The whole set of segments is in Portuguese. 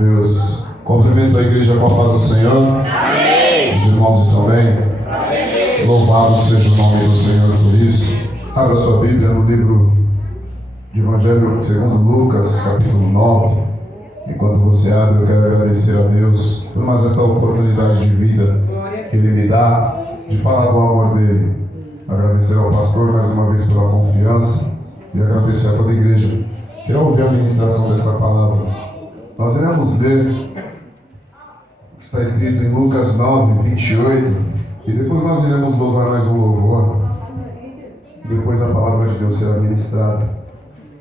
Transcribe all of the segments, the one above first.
Deus. Cumprimento a igreja com a paz do Senhor. Amém. Os irmãos estão bem? Amém. Louvado seja o nome do Senhor por isso. Abra sua Bíblia no livro de Evangelho segundo Lucas, capítulo 9. Enquanto você abre, eu quero agradecer a Deus por mais esta oportunidade de vida que Ele me dá, de falar do amor dEle. Agradecer ao pastor mais uma vez pela confiança e agradecer a toda a igreja. Quero ouvir a ministração desta palavra. Nós iremos ler o que está escrito em Lucas 9, 28, e depois nós iremos louvar mais um louvor. Depois a palavra de Deus será ministrada.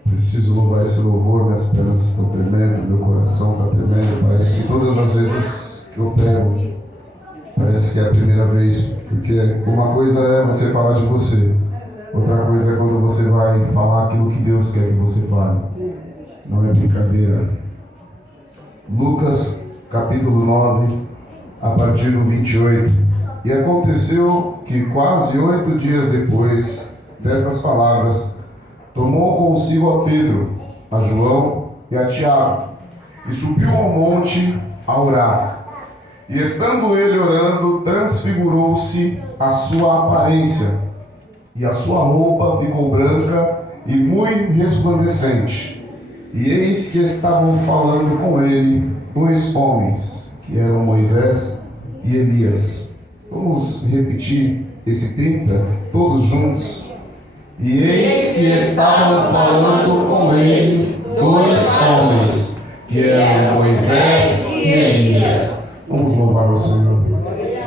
Preciso louvar esse louvor, minhas pernas estão tremendo, meu coração está tremendo. Parece que todas as vezes que eu pego, parece que é a primeira vez. Porque uma coisa é você falar de você, outra coisa é quando você vai falar aquilo que Deus quer que você fale. Não é brincadeira. Lucas capítulo 9, a partir do 28. E aconteceu que quase 8 dias depois destas palavras, tomou consigo a Pedro, a João e a Tiago, e subiu ao monte a orar. E estando ele orando, transfigurou-se a sua aparência, e a sua roupa ficou branca e muito resplandecente. E eis que estavam falando com ele 2 homens, que eram Moisés e Elias. Vamos repetir esse 30, todos juntos. E eis que estavam falando com eles 2 homens, que eram Moisés e Elias. Vamos louvar o Senhor.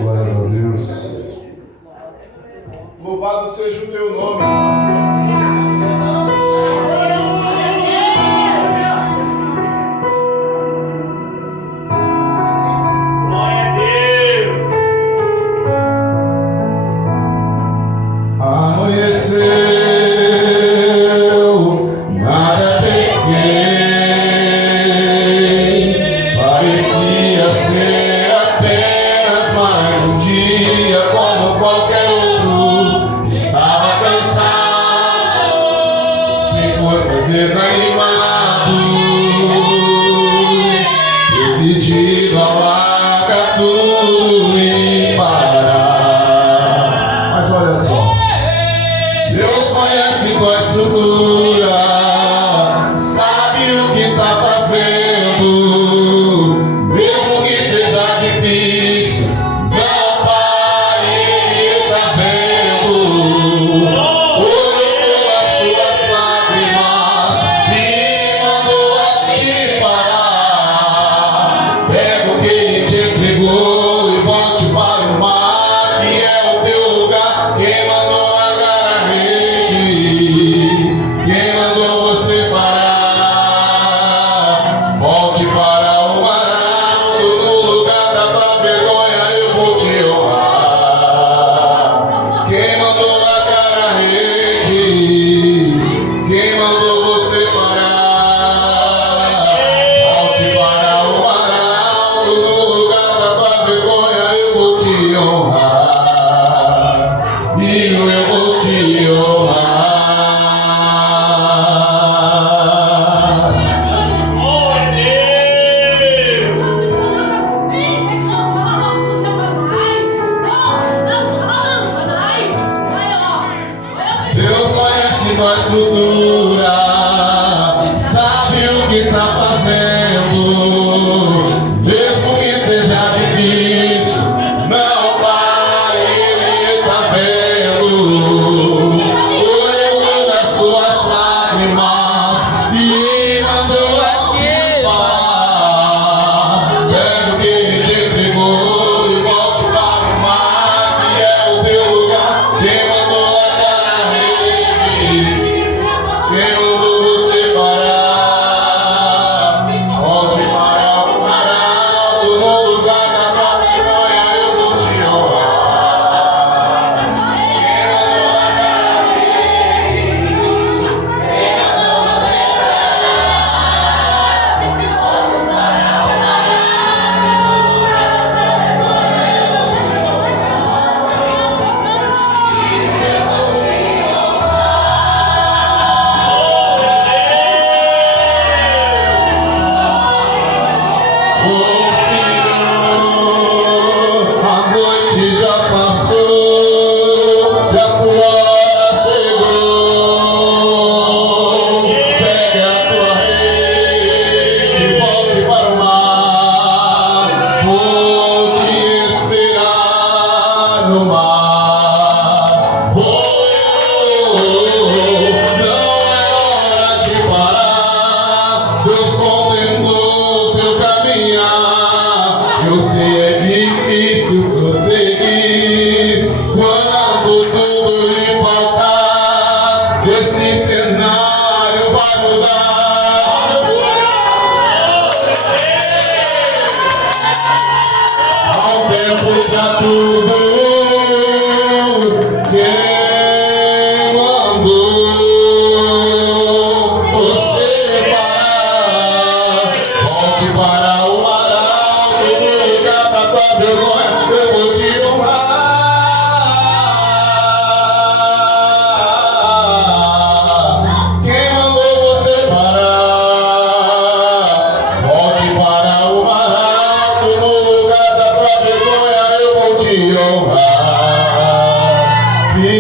Glórias a Deus. Louvado seja o teu nome.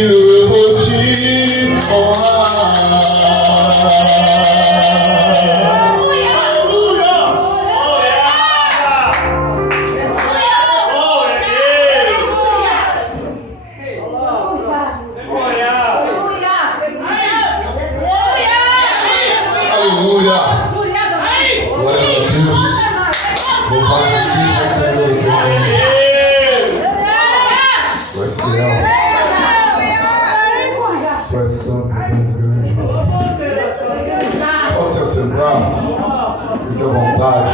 Filho, eu vou te honrar. Fique à vontade.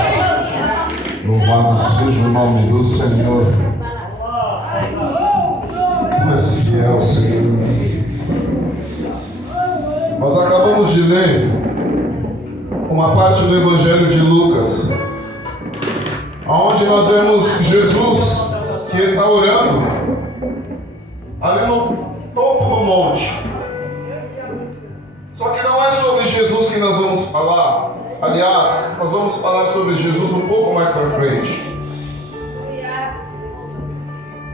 Louvado seja o nome do Senhor. Mas fiel, Senhor. Nós acabamos de ler uma parte do Evangelho de Lucas, onde nós vemos Jesus que está orando ali no topo do monte. Só que não é sobre Jesus que nós vamos falar. Aliás, nós vamos falar sobre Jesus um pouco mais para frente.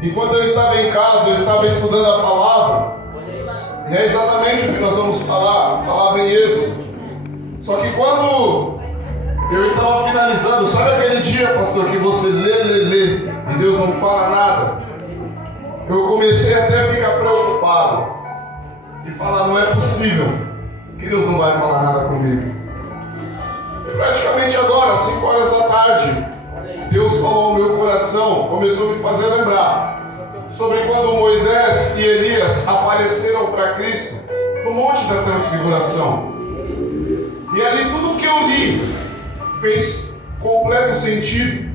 Enquanto eu estava em casa, eu estava estudando a palavra. E é exatamente o que nós vamos falar, a palavra em Êxodo. Só que quando eu estava finalizando, sabe aquele dia, pastor, que você lê, e Deus não fala nada? Eu comecei até a ficar preocupado. E falar, não é possível que Deus não vai falar nada comigo. E praticamente agora, 5 horas da tarde, Deus falou ao meu coração, começou a me fazer lembrar sobre quando Moisés e Elias apareceram para Cristo no Monte da Transfiguração. E ali tudo que eu li fez completo sentido.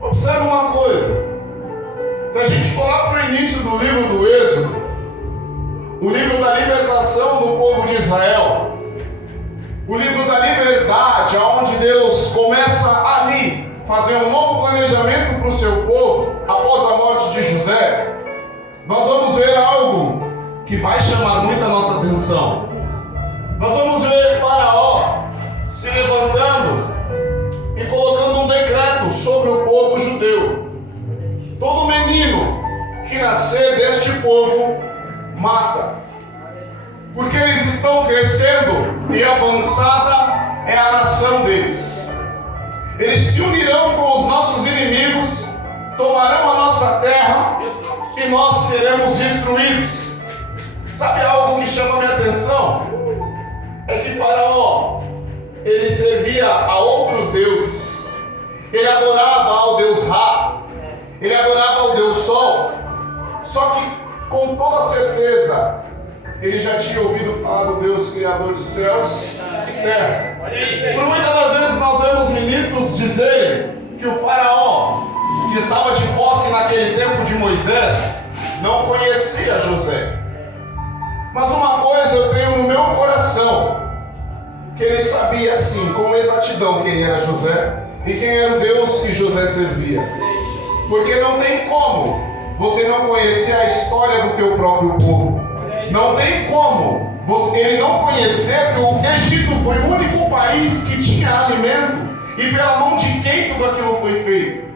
Observe uma coisa. Se a gente for lá para o início do livro do Êxodo, o livro da libertação do povo de Israel, o livro da liberdade, onde Deus começa ali fazer um novo planejamento para o seu povo após a morte de José, nós vamos ver algo que vai chamar muito a nossa atenção. Nós vamos ver Faraó se levantando e colocando um decreto sobre o povo judeu. Todo menino que nascer deste povo mata, porque eles estão crescendo e avançada é a nação deles. Eles se unirão com os nossos inimigos, tomarão a nossa terra e nós seremos destruídos. Sabe algo que chama minha atenção? É que Faraó, ele servia a outros deuses. Ele adorava ao Deus Ra, ele adorava ao Deus Sol. Só que, com toda certeza, ele já tinha ouvido falar do Deus Criador de céus e terra. Por muitas das vezes nós vemos ministros dizerem que o Faraó, que estava de posse naquele tempo de Moisés, não conhecia José. Mas uma coisa eu tenho no meu coração, que ele sabia sim, com exatidão, quem era José e quem era o Deus que José servia. Porque não tem como você não conhecer a história do teu próprio povo. Não tem como ele não conhecer que o Egito foi o único país que tinha alimento e pela mão de quem tudo aquilo foi feito.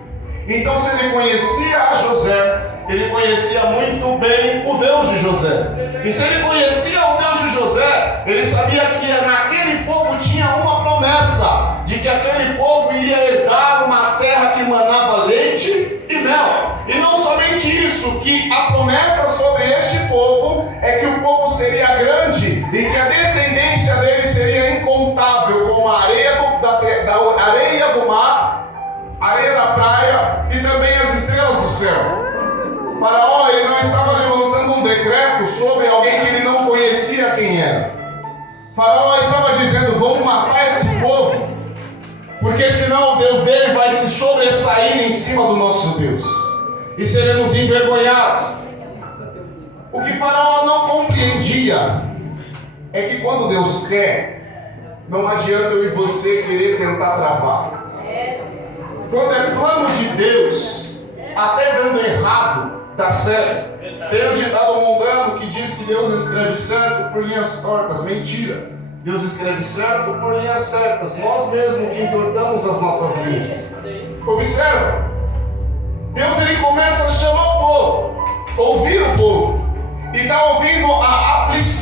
Então, se ele conhecia a José, ele conhecia muito bem o Deus de José. E se ele conhecia o Deus de José, ele sabia que naquele povo tinha uma promessa de que aquele povo iria herdar uma terra que manava leite e mel. E não somente isso, que a promessa sobre este povo é que o povo seria grande e que a descendência dele seria incontável, como a areia areia do mar, areia da praia e também as estrelas do céu. Faraó, ele não estava levantando um decreto sobre alguém que ele não conhecia quem era. Faraó estava dizendo, vamos matar esse povo, porque senão o Deus dele vai se sobressair em cima do nosso Deus, e seremos envergonhados. O que Faraó não compreendia é que quando Deus quer, não adianta eu e você querer tentar travar. Quando é plano de Deus, até dando errado, dá certo. Tem um ditado mundano que diz que Deus escreve certo por linhas tortas. Mentira. Deus escreve certo por linhas certas. Nós mesmos que entortamos as nossas linhas. Observa. Deus ele começa a chamar o povo, ouvir o povo.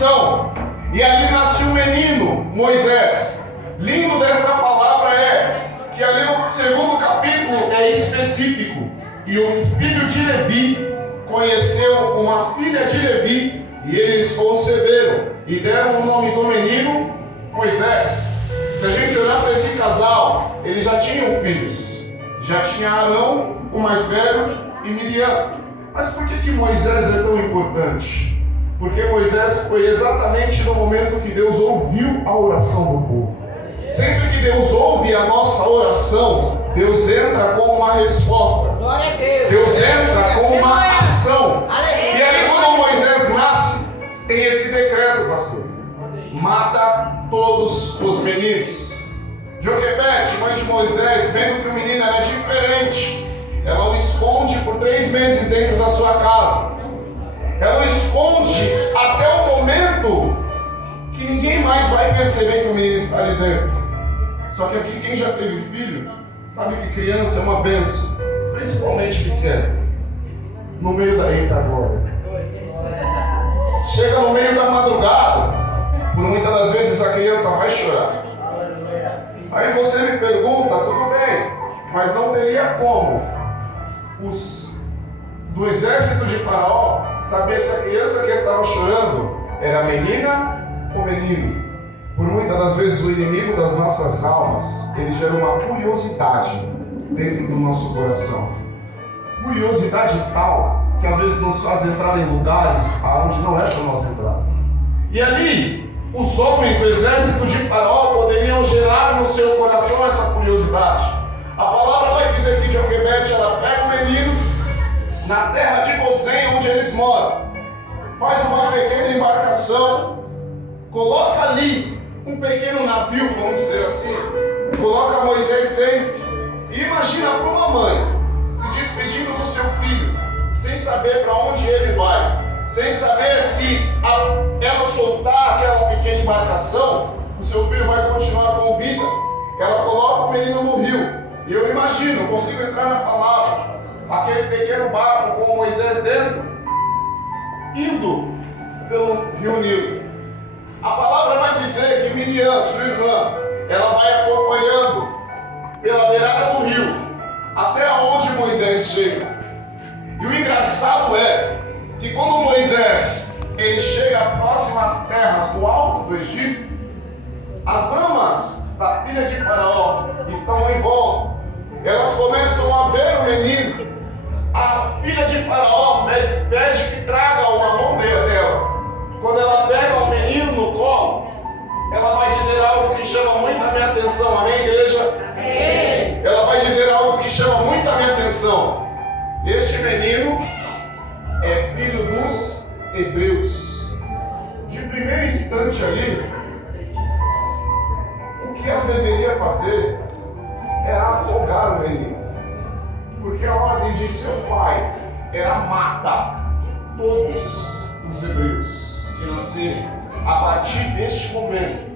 aflição. E ali nasce um menino, Moisés. Lindo dessa palavra é que ali no segundo capítulo é específico. E o filho de Levi conheceu uma filha de Levi e eles conceberam e deram o nome do menino Moisés. Se a gente olhar para esse casal, eles já tinham filhos. Já tinha Arão, o mais velho, e Miriam. Mas por que Moisés é tão importante? Porque Moisés foi exatamente no momento que Deus ouviu a oração do povo. Sempre que Deus ouve a nossa oração, Deus entra com uma resposta. Glória a Deus. Deus entra com uma ação. Aleluia. E aí quando Moisés nasce, tem esse decreto, pastor. Mata todos os meninos. Joquebede, mãe de Moisés, vendo que o menino era diferente, ela o esconde por 3 meses dentro da sua casa. Ela o esconde até o momento que ninguém mais vai perceber que o menino está ali dentro. Só que aqui quem já teve filho, sabe que criança é uma bênção, principalmente pequena. No meio da eita glória. Chega no meio da madrugada, por muitas das vezes a criança vai chorar. Aí você me pergunta, tudo bem, mas não teria como os do exército de Faraó saber se a criança que estava chorando era menina ou menino. Por muitas das vezes o inimigo das nossas almas, ele gera uma curiosidade dentro do nosso coração. Curiosidade tal que às vezes nos faz entrar em lugares aonde não é para nós entrar. E ali, os homens do exército de Faraó poderiam gerar no seu coração essa curiosidade. A palavra vai dizer que Joquebede, ela pega o menino na terra de Gozém, onde eles moram, faz uma pequena embarcação, coloca ali um pequeno navio, vamos dizer assim, coloca Moisés dentro e imagina para uma mãe se despedindo do seu filho, sem saber para onde ele vai, sem saber se ela soltar aquela pequena embarcação, o seu filho vai continuar com vida. Ela coloca o menino no rio. E eu imagino, eu consigo entrar na palavra, aquele pequeno barco com Moisés dentro, indo pelo rio Nilo. A palavra vai dizer que Miriam, sua irmã, ela vai acompanhando pela beirada do rio, até onde Moisés chega. E o engraçado é que quando Moisés ele chega próximo às terras do alto do Egito, as amas da filha de Faraó estão em volta. Elas começam a ver o menino. A filha de Faraó pede que traga o mamão dela. Quando ela pega o menino no colo, ela vai dizer algo que chama muito a minha atenção. Amém, igreja? Amém. Ela vai dizer algo que chama muito a minha atenção. Este menino é filho dos hebreus. De primeiro instante ali, o que ela deveria fazer era afogar o menino, porque a ordem de seu pai era matar todos os hebreus que nascerem a partir deste momento.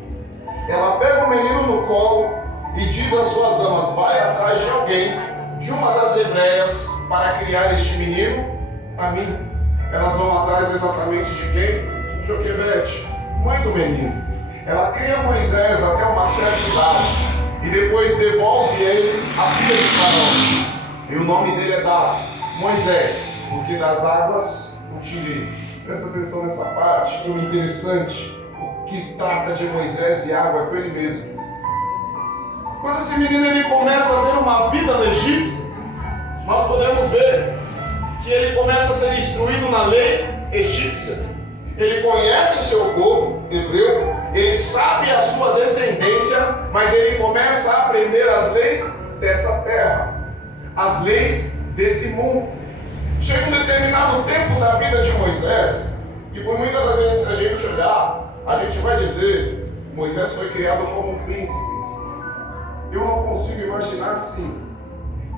Ela pega o menino no colo e diz às suas amas: vai atrás de alguém, de uma das hebreias, para criar este menino a mim. Elas vão atrás exatamente de quem? Joquebede, mãe do menino. Ela cria Moisés até uma certa idade e depois devolve ele à filha de Faraó. E o nome dele é dado Moisés, porque das águas o tirei. Presta atenção nessa parte, que é interessante. O que trata de Moisés e água é com ele mesmo. Quando esse menino ele começa a ter uma vida no Egito, nós podemos ver que ele começa a ser instruído na lei egípcia. Ele conhece o seu povo hebreu, ele sabe a sua descendência, mas ele começa a aprender as leis dessa terra, as leis desse mundo. Chega um determinado tempo da vida de Moisés, e por muitas das vezes, se a gente olhar, a gente vai dizer: Moisés foi criado como um príncipe. Eu não consigo imaginar assim.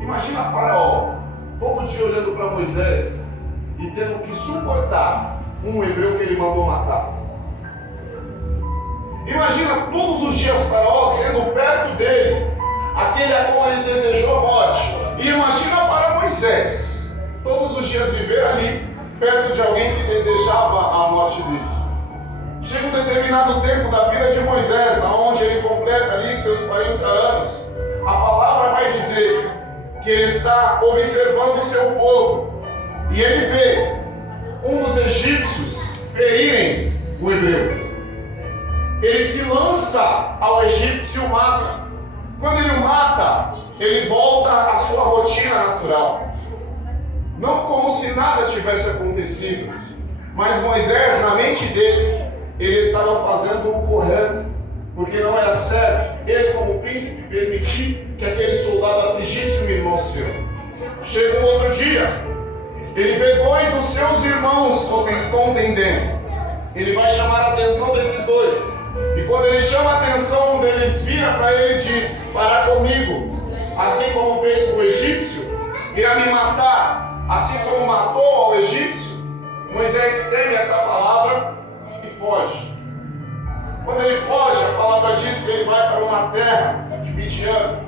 Imagina Faraó, todo dia olhando para Moisés e tendo que suportar um hebreu que ele mandou matar. Imagina todos os dias Faraó querendo perto dele aquele a qual ele desejou a morte. E imagina para Moisés todos os dias viver ali perto de alguém que desejava a morte dele. Chega um determinado tempo da vida de Moisés, aonde ele completa ali seus 40 anos, a palavra vai dizer que ele está observando o seu povo e ele vê um dos egípcios ferirem o hebreu. Ele se lança ao egípcio e o mata. Quando ele o mata, ele volta à sua rotina natural. Não como se nada tivesse acontecido, mas Moisés, na mente dele, ele estava fazendo o correto, porque não era certo ele, como príncipe, permitir que aquele soldado afligisse um irmão seu. Chega um outro dia, ele vê dois dos seus irmãos contendendo. Ele vai chamar a atenção desses dois. E quando ele chama a atenção, um deles vira para ele e diz: fará comigo, assim como fez com o egípcio, irá me matar, assim como matou ao egípcio. Moisés teme essa palavra e foge. Quando ele foge, a palavra diz que ele vai para uma terra de Midian.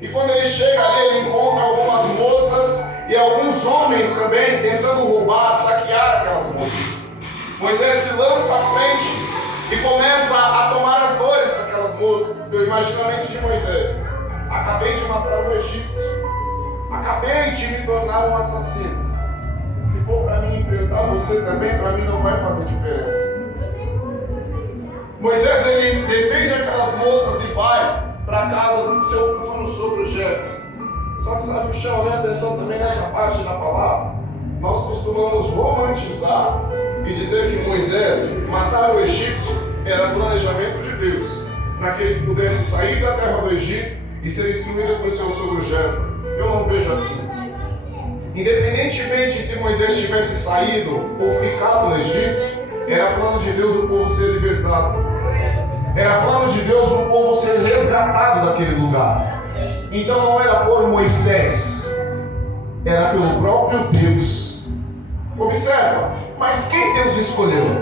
E quando ele chega ali, ele encontra algumas moças e alguns homens também tentando roubar, saquear aquelas moças. Moisés se lança à frente e começa a tomar as dores daquelas moças. Eu imagino a mente de Moisés: acabei de matar um egípcio, acabei de me tornar um assassino. Se for para mim enfrentar você também, para mim não vai fazer diferença. Moisés, ele defende aquelas moças e vai para a casa do seu futuro sogro Jetro. Só que sabe o que chama a minha atenção também nessa parte da palavra? Nós costumamos romantizar e dizer que Moisés matar o egípcio era planejamento de Deus, para que ele pudesse sair da terra do Egito e ser instruído por seu sogro Jetro. Eu não vejo assim. Independentemente se Moisés tivesse saído ou ficado no Egito, era plano de Deus o povo ser libertado. Era plano de Deus o povo ser resgatado daquele lugar. Então não era por Moisés, era pelo próprio Deus. Observa, mas quem Deus escolheu?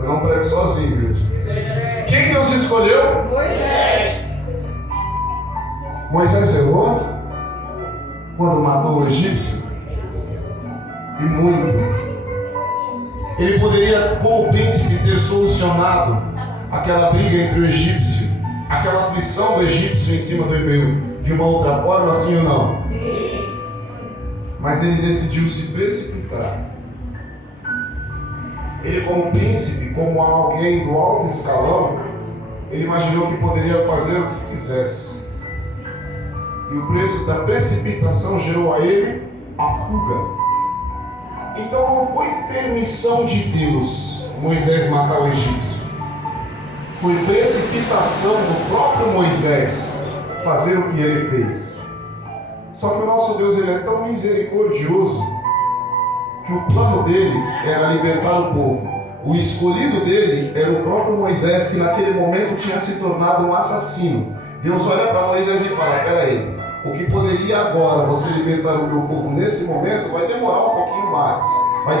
Eu não prego sozinho, igreja. Quem Deus escolheu? Moisés. Moisés errou quando matou o egípcio? E muito. Ele poderia, como príncipe, ter solucionado aquela briga entre o egípcio, aquela aflição do egípcio em cima do hebreu, de uma outra forma, sim ou não? Sim. Mas ele decidiu se precipitar. Ele, como príncipe, como alguém do alto escalão, ele imaginou que poderia fazer o que quisesse. E o preço da precipitação gerou a ele a fuga. Então não foi permissão de Deus Moisés matar o egípcio. Foi precipitação do próprio Moisés fazer o que ele fez. Só que o nosso Deus, ele é tão misericordioso que o plano dele era libertar o povo. O escolhido dele era o próprio Moisés, que naquele momento tinha se tornado um assassino. Deus olha para Moisés e fala: peraí, o que poderia agora você libertar o meu povo nesse momento vai demorar um pouquinho mais. Vai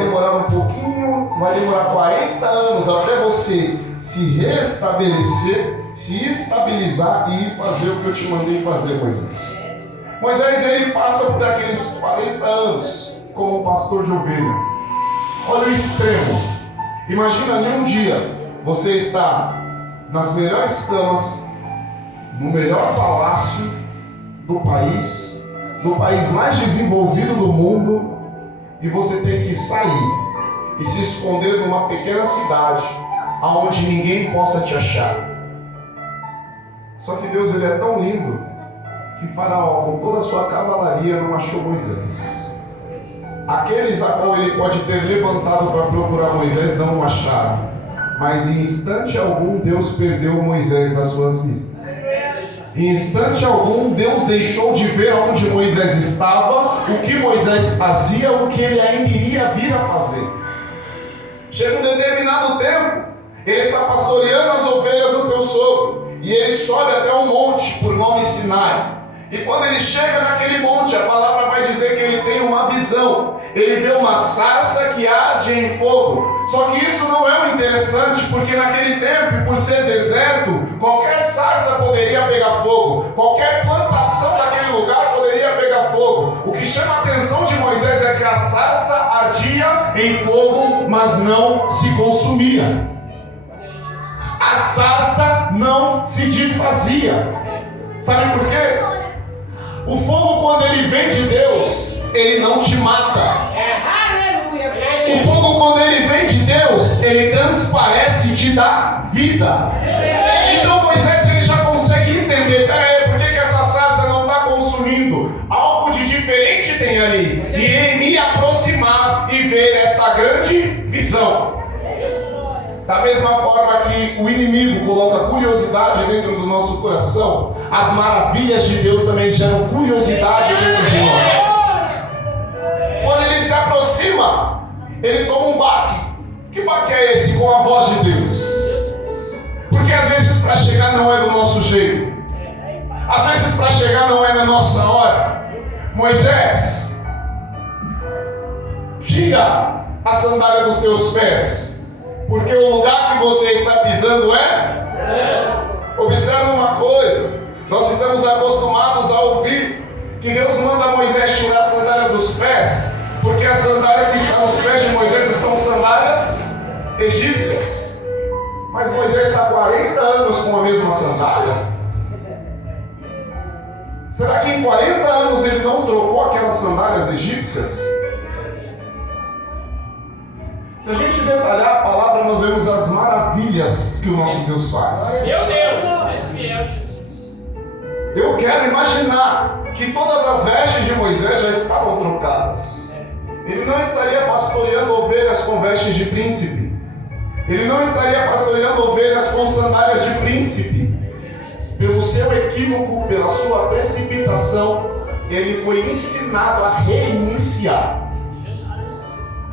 demorar 40 anos até você se restabelecer, se estabilizar e fazer o que eu te mandei fazer, Moisés. Moisés, ele passa por aqueles 40 anos como pastor de ovelha. Olha o extremo. Imagina em um dia você está nas melhores camas, no melhor palácio do país, no país mais desenvolvido do mundo, e você tem que sair e se esconder numa pequena cidade aonde ninguém possa te achar. Só que Deus, ele é tão lindo que Faraó, com toda a sua cavalaria, não achou Moisés. Aqueles a qual ele pode ter levantado para procurar Moisés não o acharam, mas em instante algum Deus perdeu Moisés das suas vistas. Em instante algum, Deus deixou de ver onde Moisés estava, o que Moisés fazia, o que ele ainda iria vir a fazer. Chega um determinado tempo, ele está pastoreando as ovelhas do teu sogro, e ele sobe até um monte por nome Sinai. E quando ele chega naquele monte, a palavra vai dizer que ele tem uma visão. Ele vê uma sarça que arde em fogo. Só que isso não é o interessante, porque naquele tempo, por ser deserto, qualquer sarça poderia pegar fogo. Qualquer plantação daquele lugar poderia pegar fogo. O que chama a atenção de Moisés é que a sarça ardia em fogo, mas não se consumia. A sarça não se desfazia. Sabe por quê? O fogo, quando ele vem de Deus, ele não te mata. O fogo, quando ele vem de Deus, ele transparece e te dá vida. Então Moisés ele já consegue entender, peraí, por que essa sarça não está consumindo? Algo de diferente tem ali. E em me aproximar e ver esta grande visão. Da mesma forma que o inimigo coloca curiosidade dentro do nosso coração, as maravilhas de Deus também geram curiosidade dentro de nós. Quando ele se aproxima, ele toma um baque. Que baque é esse com a voz de Deus? Porque às vezes para chegar não é do nosso jeito. Às vezes para chegar não é na nossa hora. Moisés, tira a sandália dos teus pés. Porque o lugar que você está pisando é? Observe uma coisa. Nós estamos acostumados a ouvir que Deus manda Moisés tirar a sandália dos pés, porque a sandália que está nos pés de Moisés são sandálias egípcias. Mas Moisés está há 40 anos com a mesma sandália? Será que em 40 anos ele não trocou aquelas sandálias egípcias? Se a gente detalhar a palavra, nós vemos as maravilhas que o nosso Deus faz. Meu Deus! Eu quero imaginar que todas as vestes de Moisés já estavam trocadas. Ele não estaria pastoreando ovelhas com vestes de príncipe. Ele não estaria pastoreando ovelhas com sandálias de príncipe. Pelo seu equívoco, pela sua precipitação, ele foi ensinado a reiniciar.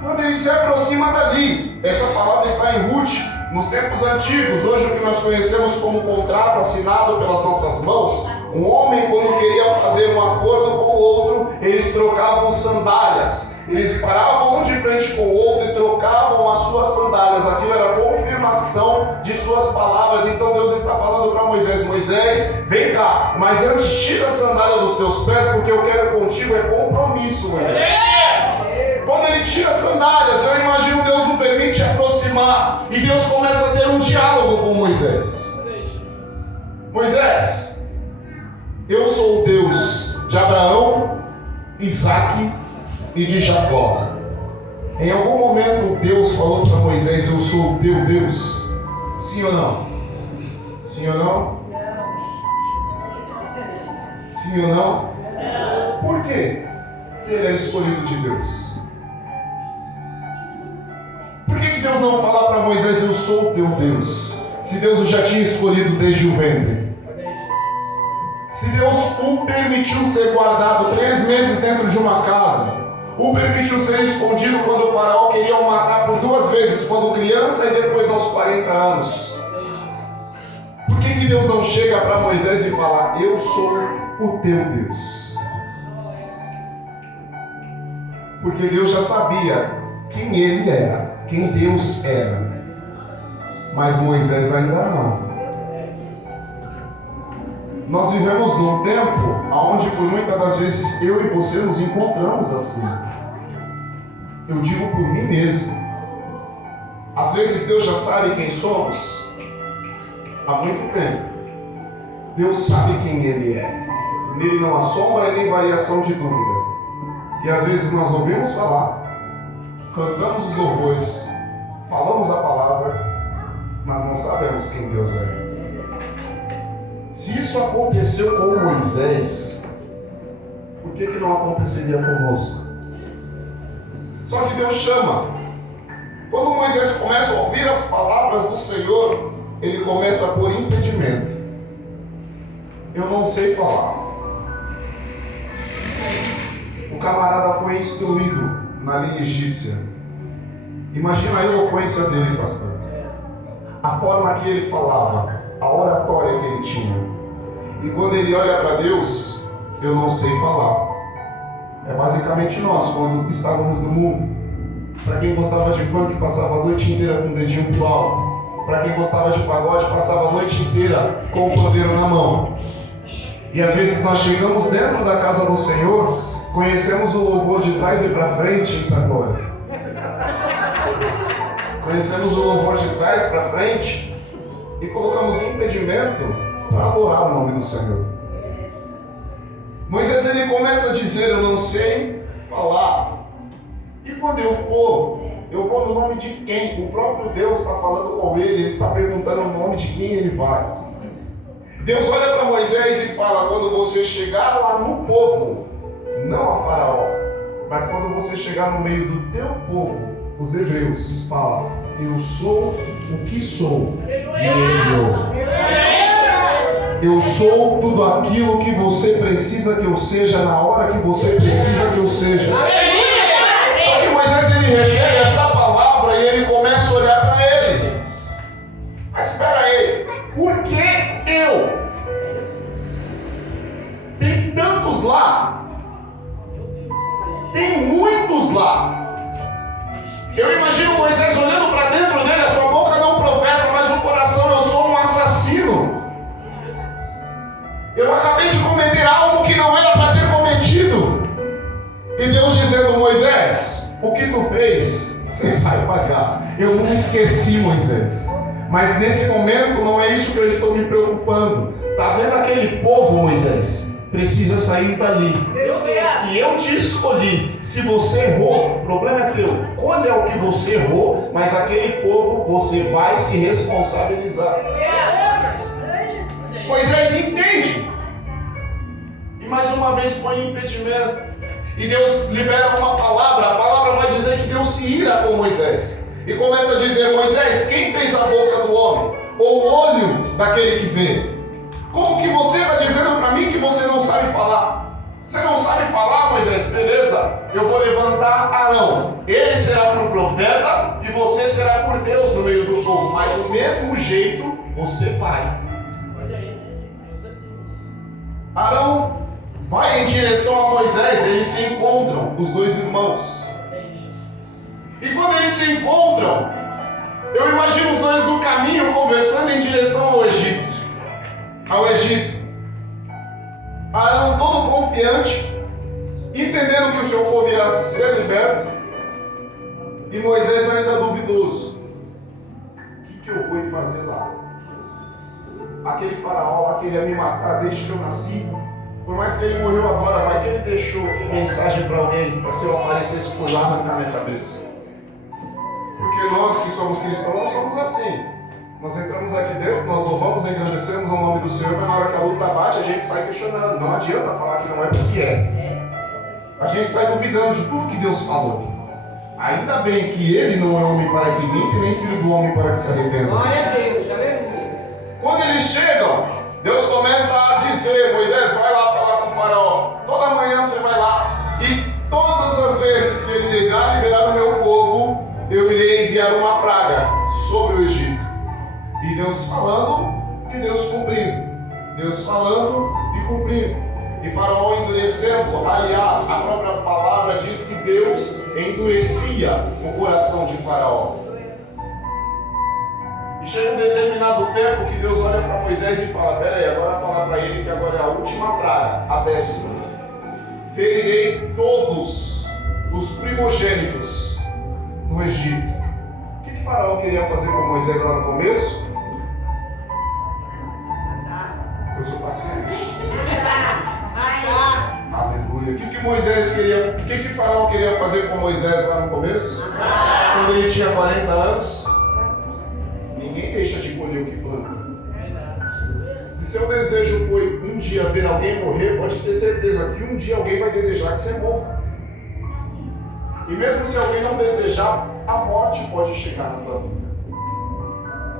Quando ele se aproxima dali, essa palavra está em Ruth, nos tempos antigos, hoje o que nós conhecemos como contrato assinado pelas nossas mãos. Um homem, quando queria fazer um acordo com o outro, eles trocavam sandálias. Eles paravam um de frente com o outro e trocavam as suas sandálias. Aquilo era confirmação de suas palavras. Então Deus está falando para Moisés: Moisés, vem cá, mas antes tira a sandália dos teus pés, porque eu quero contigo é compromisso, Moisés. Quando ele tira as sandálias, eu imagino Deus o permite aproximar. E Deus começa a ter um diálogo com Moisés. Moisés, eu sou o Deus de Abraão, Isaque e de Jacó. Em algum momento Deus falou para Moisés: eu sou o teu Deus. Sim ou não? Sim ou não? Sim ou não? Por quê? Se ele é escolhido de Deus. Por que Deus não fala para Moisés: eu sou o teu Deus? Se Deus o já tinha escolhido desde o ventre. Se Deus o permitiu ser guardado 3 meses dentro de uma casa, o permitiu ser escondido quando o faraó queria o matar por 2 vezes, quando criança e depois aos 40 anos. Por que Deus não chega para Moisés e fala: eu sou o teu Deus? Porque Deus já sabia quem ele era, quem Deus era. Mas Moisés ainda não. Nós vivemos num tempo onde por muitas das vezes eu e você nos encontramos assim. Eu digo por mim mesmo. Às vezes Deus já sabe quem somos há muito tempo. Deus sabe quem Ele é. Nele não há sombra nem variação de dúvida. E às vezes nós ouvimos falar, cantamos os louvores, falamos a palavra, mas não sabemos quem Deus é. Se isso aconteceu com Moisés, por que não aconteceria conosco? Só que Deus chama. Quando Moisés começa a ouvir as palavras do Senhor, ele começa por impedimento. Eu não sei falar. O camarada foi instruído na lei egípcia. Imagina a eloquência dele, pastor. A forma que ele falava, a oratória que ele tinha. E quando ele olha para Deus, eu não sei falar. É basicamente nós, quando estávamos no mundo. Para quem gostava de funk, passava a noite inteira com o dedinho pro alto. Para quem gostava de pagode, passava a noite inteira com o pandeiro na mão. E às vezes nós chegamos dentro da casa do Senhor, conhecemos o louvor de trás e para frente, eita glória. Conhecemos o louvor de trás para frente e colocamos impedimento para adorar o nome do Senhor. Moisés ele começa a dizer, eu não sei falar. E quando eu vou no nome de quem? O próprio Deus está falando com ele está perguntando o nome de quem ele vai. Deus olha para Moisés e fala, quando você chegar lá no povo, não a Faraó, mas quando você chegar no meio do teu povo, os hebreus, fala, eu sou o que sou. Eu sou tudo aquilo que você precisa que eu seja, na hora que você precisa que eu seja. Só que Moisés ele recebe essa palavra e ele começa a olhar para ele. Mas espera aí, por que eu? Tem tantos lá. Tem muitos lá. Eu imagino Moisés olhando para dentro dele, a sua boca não professa, mas o coração, eu sou um assassino. Eu acabei de cometer algo que não era para ter cometido. E Deus dizendo, Moisés, o que tu fez, você vai pagar. Eu não esqueci, Moisés. Mas nesse momento não é isso que eu estou me preocupando. Está vendo aquele povo, Moisés? Precisa sair dali. E eu te escolhi. Se você errou, o problema é teu. Colhe o que você errou, mas aquele povo você vai se responsabilizar. Moisés entende. E mais uma vez põe impedimento. E Deus libera uma palavra. A palavra vai dizer que Deus se ira com Moisés. E começa a dizer, Moisés, quem fez a boca do homem? Ou o olho daquele que vê? Como que você está dizendo para mim que você não sabe falar? Você não sabe falar, Moisés? Beleza, eu vou levantar Arão. Ele será por profeta e você será por Deus no meio do povo. Mas do mesmo jeito, você vai. Arão vai em direção a Moisés, eles se encontram, os dois irmãos. E quando eles se encontram, eu imagino os dois no caminho conversando em direção ao Egito. Arão todo confiante, entendendo que o seu povo irá ser liberto, e Moisés ainda duvidoso. O que eu vou fazer lá? Aquele faraó lá queria me matar desde que eu nasci. Por mais que ele morreu agora, vai que ele deixou mensagem para alguém, para se eu aparecesse por lá arrancar minha cabeça. Porque nós que somos cristãos, nós somos assim. Nós entramos aqui dentro, nós louvamos, engrandecemos o nome do Senhor, mas na hora que a luta bate, a gente sai questionando. Não adianta falar que não é porque é. A gente sai duvidando de tudo que Deus falou. Ainda bem que ele não é homem para que minta, nem filho do homem para que se arrependa. Glória a Deus, aleluia. Quando eles chegam, Deus começa a dizer, Moisés, vai lá falar com o faraó. Toda manhã você vai lá e todas as vezes que ele negar liberar o meu povo, eu irei enviar uma praga sobre o Egito. E Deus falando e Deus cumprindo. Deus falando e cumprindo. E Faraó endurecendo. Aliás, a própria palavra diz que Deus endurecia o coração de Faraó. E chega um determinado tempo que Deus olha para Moisés e fala, peraí, agora fala para ele que agora é a última praga, a 10ª. Ferirei todos os primogênitos do Egito. O que Faraó queria fazer com Moisés lá no começo? Eu sou paciente. Aleluia. O que Moisés queria? O que Faraó queria fazer com Moisés lá no começo? Quando ele tinha 40 anos? Ninguém deixa de colher o que planta. Se seu desejo foi um dia ver alguém morrer, pode ter certeza que um dia alguém vai desejar que você morra. E mesmo se alguém não desejar, a morte pode chegar na tua vida.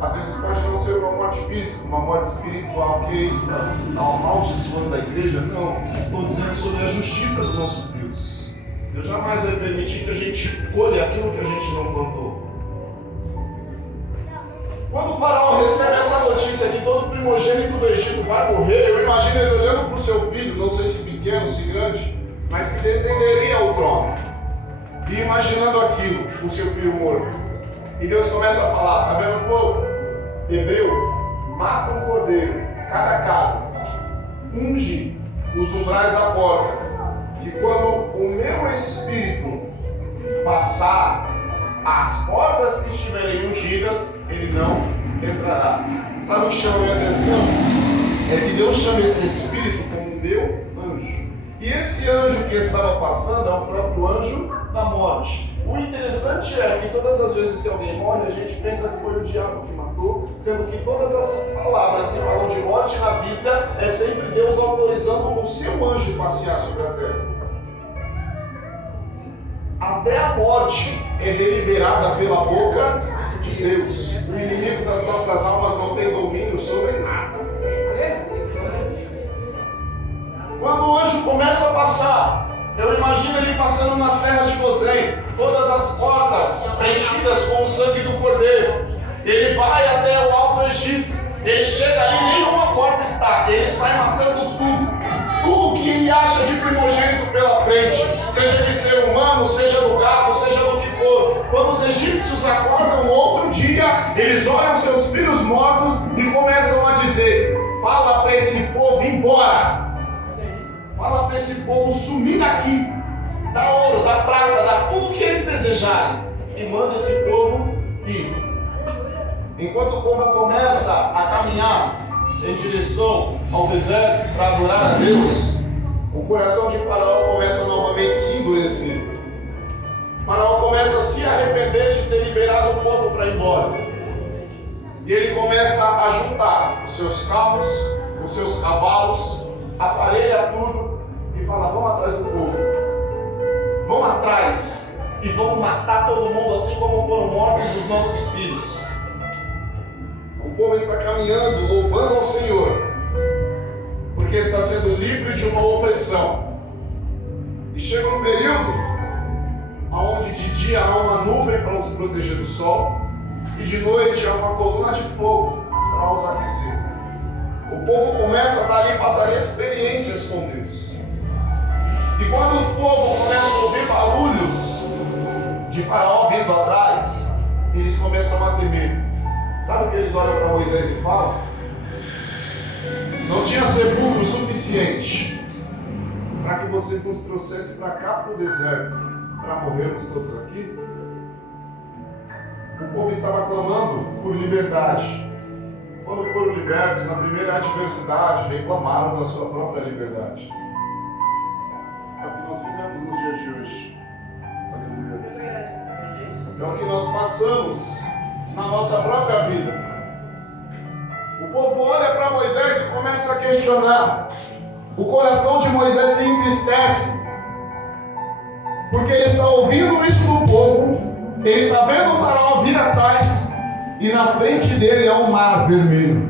Às vezes pode não ser uma morte física, uma morte espiritual. Que é isso? Está amaldiçoando da igreja? Não. Estou dizendo sobre a justiça do nosso Deus. Deus jamais vai permitir que a gente colha aquilo que a gente não plantou. Quando o faraó recebe essa notícia disse aqui, todo primogênito do Egito vai morrer. Eu imagino ele olhando para o seu filho, não sei se pequeno, se grande, mas que descenderia ao trono. E imaginando aquilo, o seu filho morto. E Deus começa a falar, tá vendo o povo? Hebreu, mata um cordeiro, cada casa, unge os umbrais da porta, que quando o meu espírito passar, as portas que estiverem ungidas, ele não entrará. Sabe o que chama a minha atenção? É que Deus chama esse espírito como meu anjo. E esse anjo que estava passando é o próprio anjo da morte. O interessante é que todas as vezes que alguém morre, a gente pensa que foi o diabo que matou, sendo que todas as palavras que falam de morte na Bíblia é sempre Deus autorizando o seu anjo passear sobre a terra. Até a morte é deliberada pela boca de Deus. O inimigo das nossas almas não tem domínio sobre nada. Quando o anjo começa a passar, eu imagino ele passando nas terras de Gozém, todas as portas preenchidas com o sangue do cordeiro. Ele vai até o Alto Egito, ele chega ali, nenhuma porta está, ele sai matando tudo que ele acha de primogênito pela frente, seja de ser humano, seja do gado, seja do que for. Quando os egípcios acordam no outro dia, eles olham seus filhos mortos e começam a dizer: fala para esse povo ir embora, fala para esse povo sumir daqui, dá ouro, dá prata, dá tudo o que eles desejarem, e manda esse povo ir. Enquanto o povo começa a caminhar em direção ao deserto para adorar a Deus, o coração de Faraó começa novamente a se endurecer. Faraó começa a se arrepender de ter liberado o povo para ir embora. E ele começa a juntar os seus carros, os seus cavalos, aparelha tudo e fala: vamos atrás do povo. Vamos atrás e vamos matar todo mundo assim como foram mortos os nossos filhos. O povo está caminhando, louvando ao Senhor, porque está sendo livre de uma opressão. E chega um período onde de dia há uma nuvem para os proteger do sol, e de noite há uma coluna de fogo para os aquecer. O povo começa a dali passar experiências com Deus. E quando o povo começa a ouvir barulhos de Faraó vindo atrás, eles começam a temer. Sabe o que eles olham para Moisés e falam? Não tinha sepulcro suficiente para que vocês nos trouxessem para cá, para o deserto, para morrermos todos aqui. O povo estava clamando por liberdade. Quando foram libertos, na primeira adversidade, reclamaram da sua própria liberdade. É o que nós vivemos nos dias de hoje. Aleluia. É o que nós passamos na nossa própria vida. O povo olha para Moisés e começa a questionar. O coração de Moisés se entristece, porque ele está ouvindo isso do povo, ele está vendo o Faraó vir atrás, e na frente dele há um mar vermelho.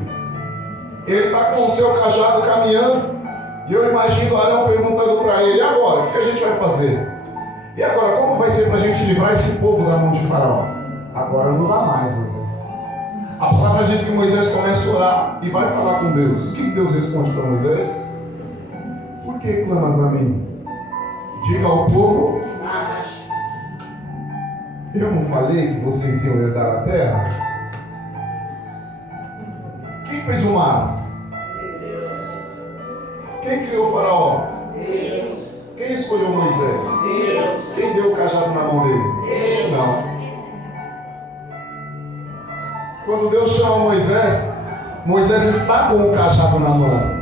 Ele está com o seu cajado caminhando, e eu imagino Arão perguntando para ele: e agora? O que a gente vai fazer? E agora, como vai ser para a gente livrar esse povo da mão de Faraó? Agora não dá mais, Moisés. A palavra diz que Moisés começa a orar e vai falar com Deus. O que Deus responde para Moisés? Por que clamas a mim? Diga ao povo: eu não falei que vocês iam herdar a terra? Quem fez o mar? Quem criou o Faraó? Quem escolheu Moisés? Quem deu o cajado na mão dele? Não. Quando Deus chama Moisés, Moisés está com o cajado na mão.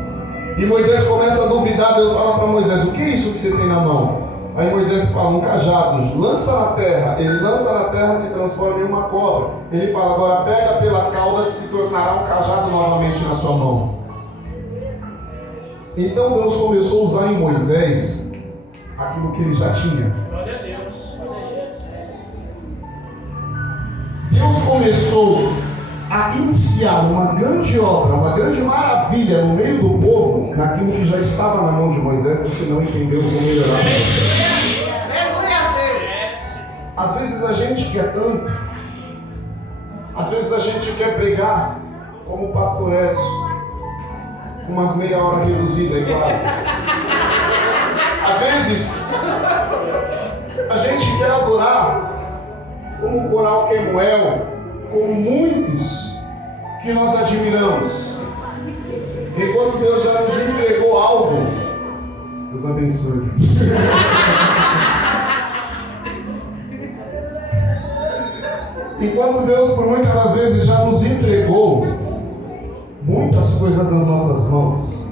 E Moisés começa a duvidar. Deus fala para Moisés: o que é isso que você tem na mão? Aí Moisés fala: um cajado, lança na terra. Ele lança na terra, se transforma em uma cobra. Ele fala: agora pega pela cauda, que se tornará um cajado novamente na sua mão. Então Deus começou a usar em Moisés aquilo que ele já tinha. Glória a Deus. Deus começou a iniciar uma grande obra, uma grande maravilha no meio do povo, naquilo que já estava na mão de Moisés, você não entendeu como melhorar. Às vezes a gente quer tanto, às vezes a gente quer pregar, como o pastor Edson, com umas meia hora reduzida, é claro. Às vezes, a gente quer adorar como o coral Quemuel, como muitos que nós admiramos. Enquanto Deus já nos entregou algo, Deus abençoe. Enquanto Deus, por muitas das vezes, já nos entregou muitas coisas nas nossas mãos.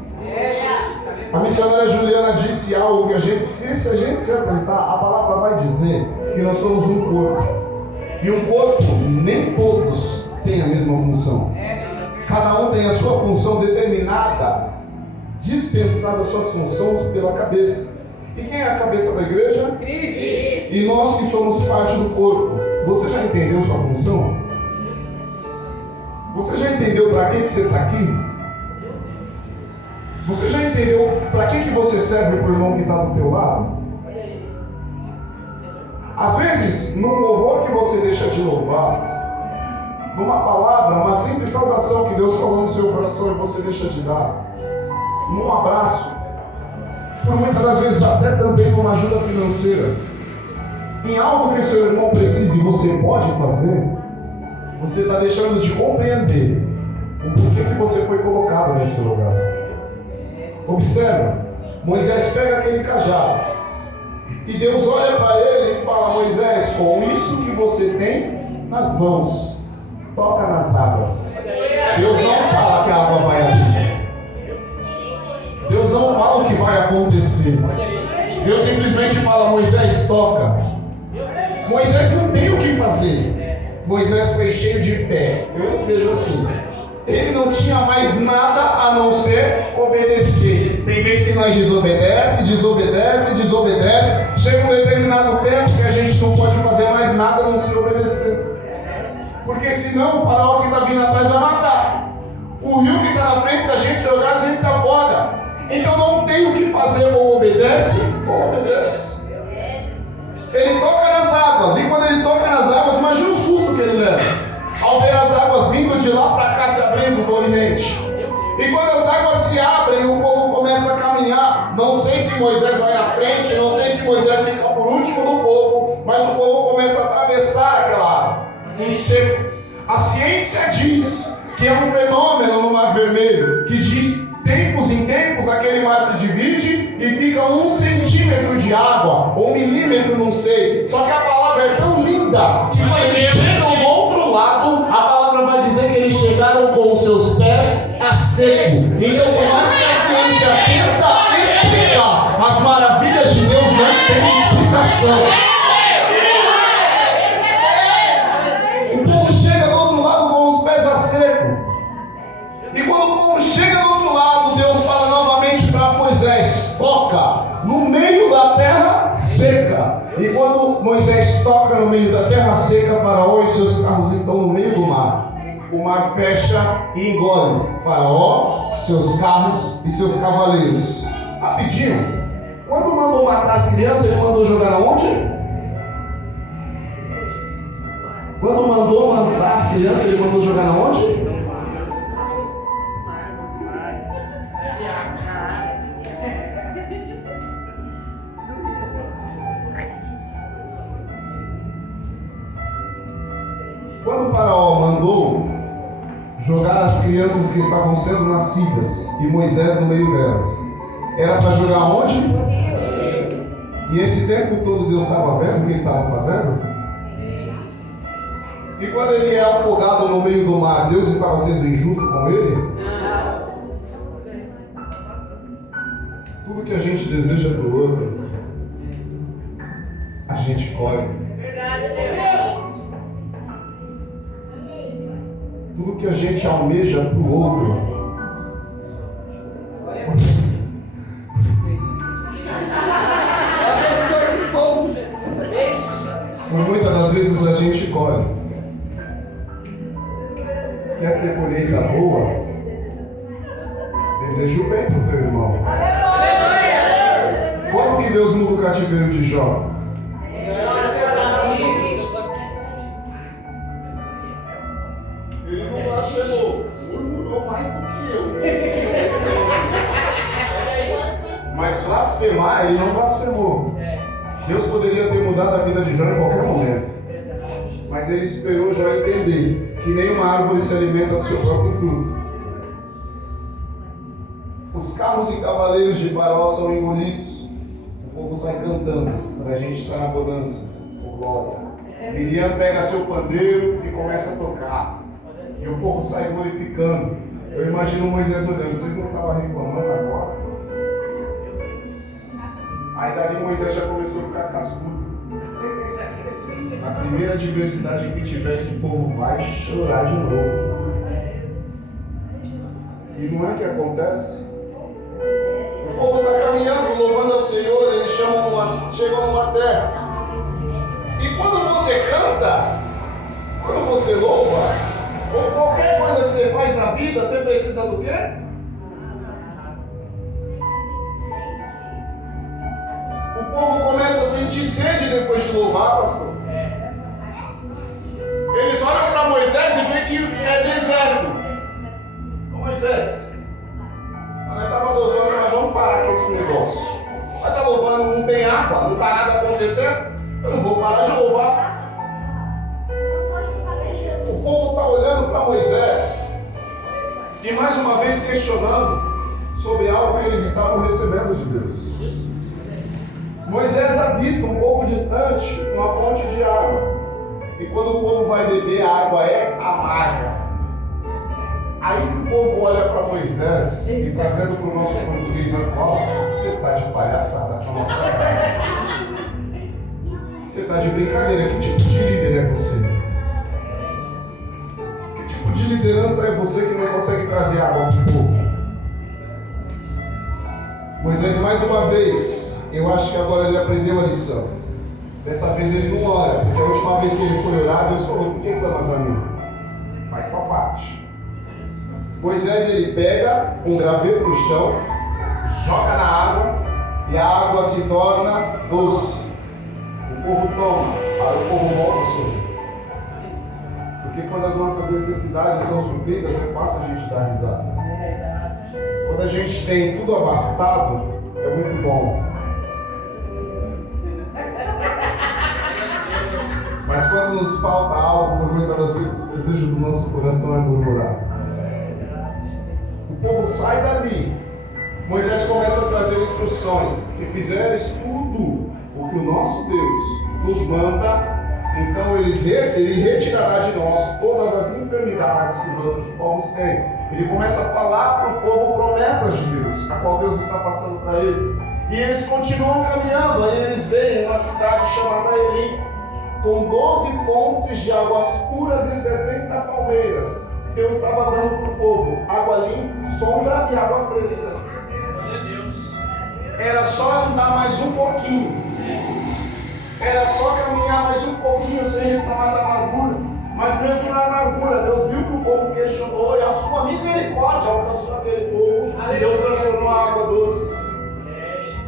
A missionária Juliana disse algo que se a gente se atentar, a palavra vai dizer que nós somos um corpo. E um corpo, nem todos têm a mesma função. Cada um tem a sua função determinada, dispensada as suas funções pela cabeça. E quem é a cabeça da igreja? Cristo. E nós que somos parte do corpo. Você já entendeu sua função? Você já entendeu para que você está aqui? Você já entendeu para que você serve para o irmão que está do teu lado? Às vezes, num louvor que você deixa de louvar, numa palavra, uma simples saudação que Deus falou no seu coração e você deixa de dar, num abraço, por muitas das vezes até também numa ajuda financeira, em algo que o seu irmão precisa e você pode fazer, você está deixando de compreender o porquê que você foi colocado nesse lugar. Observa, Moisés pega aquele cajado e Deus olha para ele e fala: Moisés, com isso que você tem nas mãos, toca nas águas. Deus não fala que a água vai abrir. Deus não fala o que vai acontecer. Deus simplesmente fala: Moisés, toca. Moisés não tem o que fazer. Moisés foi cheio de fé. Eu não vejo assim. Ele não tinha mais nada a não ser obedecer. Tem vezes que nós desobedece. Chega um determinado tempo que a gente não pode fazer mais nada a não ser obedecer. Porque senão o faraó que está vindo atrás vai matar. O rio que está na frente, se a gente jogar, a gente se afoga. Então não tem o que fazer, ou obedece, ou obedece. Ele toca nas águas, e quando ele toca nas águas, imagina o susto que ele leva ao ver as águas vindo de lá para cá, se abrindo do Oriente. E quando as águas se abrem, o povo começa a caminhar. Não sei se Moisés vai à frente, não sei se Moisés fica por último do povo, mas o povo começa a atravessar aquela água em seco. A ciência diz que é um fenômeno no Mar Vermelho, que de tempos em tempos aquele mar se divide e fica 1 centímetro de água, ou 1 milímetro, não sei. Só que a palavra é tão linda que quando eles chegam do outro lado, a palavra vai dizer que eles chegaram com os seus pés a seco. Então, por mais que a ciência tenta explicar as maravilhas de Deus, não tem explicação. O povo chega do outro lado com os pés a seco. E quando o povo chega do outro lado, Deus fala novamente para Moisés: toca no meio da terra seca. E quando Moisés toca no meio da terra seca, Faraó e seus carros estão no meio do mar. O mar fecha e engole Faraó, seus carros e seus cavaleiros. Rapidinho, quando mandou matar as crianças, ele mandou jogar aonde? Quando mandou matar as crianças, ele mandou jogar aonde? Quando o faraó mandou jogar as crianças que estavam sendo nascidas e Moisés no meio delas, era para jogar onde? E esse tempo todo Deus estava vendo o que ele estava fazendo? E quando ele é afogado no meio do mar, Deus estava sendo injusto com ele? Tudo que a gente deseja para o outro, a gente colhe. Verdade, Deus. Tudo que a gente almeja para o outro, por muitas das vezes a gente colhe. Quer ter colheita boa? Deseja o bem para o teu irmão. Quando que Deus muda o cativeiro de Jó? Ele não blasfemou. durou mais do que eu. Mas blasfemar, ele não blasfemou. Deus poderia ter mudado a vida de Jó em qualquer momento. Mas ele esperou Jó entender que nenhuma árvore se alimenta do seu próprio fruto. Os carros e cavaleiros de Faraó são engolidos. O povo sai cantando quando a gente está na bonança. Glória. Miriam pega seu pandeiro e começa a tocar. E o povo sai glorificando. Eu imagino Moisés olhando. Vocês não estavam reclamando agora? Aí dali Moisés já começou a ficar cascudo. A primeira adversidade que tiver, esse povo vai chorar de novo. E não é que acontece? O povo está caminhando, louvando ao Senhor, eles chegam numa terra. E quando você canta, quando você louva, ou qualquer coisa que você faz na vida, você precisa do quê? O povo começa a sentir sede depois de louvar, pastor. Eles olham para Moisés e veem que é deserto. Ô Moisés, nós estávamos louvando, mas vamos parar com esse negócio. Nós estamos louvando, não tem água, não está nada acontecendo. Eu não vou parar de louvar. O povo está olhando para Moisés e mais uma vez questionando sobre algo que eles estavam recebendo de Deus. Moisés avista um pouco distante uma fonte de água. E quando o povo vai beber, a água é amarga. Aí que o povo olha para Moisés e trazendo para o nosso português atual, você está de palhaçada com a nossa cara. Você está de brincadeira. Que tipo de líder é você? Que tipo de liderança é você que não consegue trazer água para o povo? Moisés, mais uma vez, eu acho que agora ele aprendeu a lição. Dessa vez ele não ora, porque a última vez que ele foi orar, Deus falou: por que clamas a mim? Faz tua parte. Moisés, ele pega um graveto no chão, joga na água e a água se torna doce. O povo toma, para o povo volta a sorrir. Porque quando as nossas necessidades são supridas, é fácil a gente dar risada. Quando a gente tem tudo abastado, é muito bom. Mas quando nos falta algo, por muitas das vezes o desejo do nosso coração é murmurar. O povo sai dali. Moisés começa a trazer instruções. Se fizeres tudo o que o nosso Deus nos manda, então ele retirará de nós todas as enfermidades que os outros povos têm. Ele começa a falar para o povo promessas de Deus, a qual Deus está passando para eles. E eles continuam caminhando. Aí eles veem uma cidade chamada Elim, com 12 fontes de águas puras e 70 palmeiras. Deus estava dando para o povo água limpa, sombra e água fresca. Era só andar mais um pouquinho. Era só caminhar mais um pouquinho sem reclamar da amargura. Mas mesmo na amargura, Deus viu que o povo questionou e a sua misericórdia alcançou aquele povo. E Deus transformou a água doce.